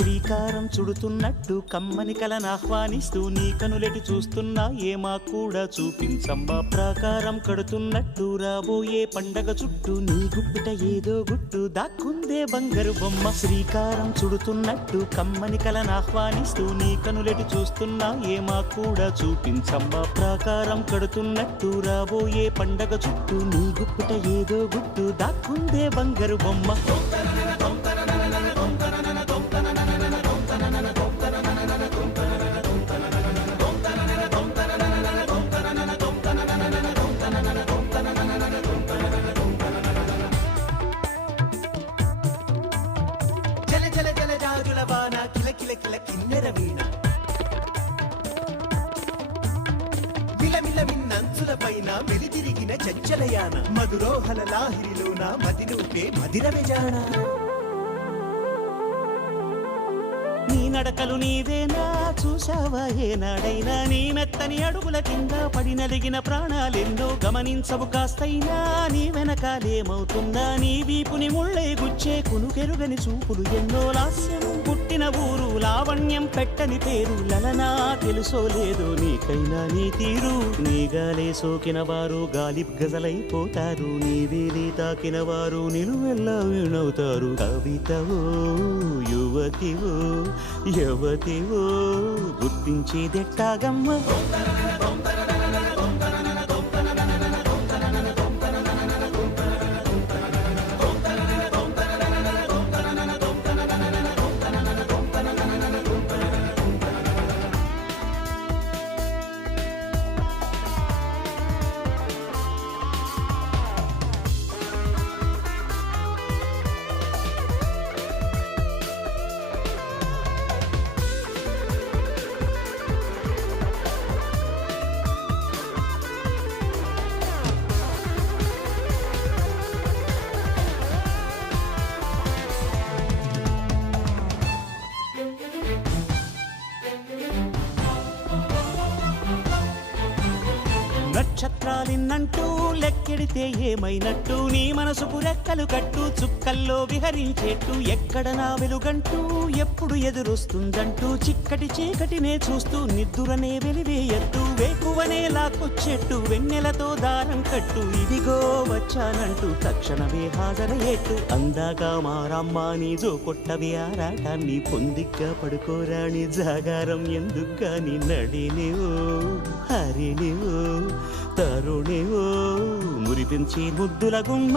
శ్రీకారం చుడుతున్నట్టు కమ్మని కలను ఆహ్వానిస్తూ నీ కనులెటి చూస్తున్నా ఏమా కూడా చూపించమ్మా ప్రాకారం కడుతున్నట్టు రాబోయే పండగ చుట్టూ నీ గుప్పిట ఏదో గుట్టు దాక్కుందే బంగారు బొమ్మ శ్రీకారం చుడుతున్నట్టు కమ్మని కలను ఆహ్వానిస్తూ నీ కనులెటి చూస్తున్నా ఏమా కూడా చూపించమ్మా ప్రాకారం కడుతున్నట్టు రాబోయే పండగ చుట్టూ నీ గుప్పిట ఏదో గుట్టు దాక్కుందే బంగారు బొమ్మ వెలితిరిగిన చంచలయాన మధురోహల లాహిరిలోన మదినూపే మదిర విజాన నీ నడకలు నీవేనా చూసావా ఏనాడైనా నీ మెత్తని అడుగుల కింద పడి నలిగిన ప్రాణాలెన్నో గమనించవు కాస్తైనా నీ వెనకాలేమవుతుందా నీ వీపుని ముళ్ళే గుచ్చే కునుకెరుగని చూపులు ఎన్నో లాస్యం పుట్టిన ఊరు లావణ్యం పెట్టని పేరు లలనా తెలుసో లేదో నీకైనా నీ తీరు నీ గాలే సోకిన వారు గాలి గజలైపోతారు నీ వేలి తాకిన వారు నిలువెల్లా వినవుతారు కవితవో యువతివో యువతివో గుర్తించేదెట్టాగమ్మ నక్షత్రాలిన్నంటూ లెక్కెడితే ఏమైనట్టు నీ మనసుకు రెక్కలు కట్టు చుక్కల్లో విహరించేట్టు ఎక్కడ నా వెలుగంటూ ఎప్పుడు ఎదురొస్తుందంటూ చిక్కటి చీకటినే చూస్తూ నిద్దురనే వెలివేయట్టు వేకువనే లాక్కొచ్చేట్టు వెన్నెలతో దారం కట్టు ఇదిగో వచ్చానంటూ తక్షణమే హాజరయ్యేట్టు అందాక మారమ్మా నీ జో కొట్టవి ఆరాటాన్ని పొందిగ్గా పడుకోరాని జాగారం ఎందుకు నీ నడినివో హరినివో తరుణివో మురిపించి ముద్దుల గుమ్మ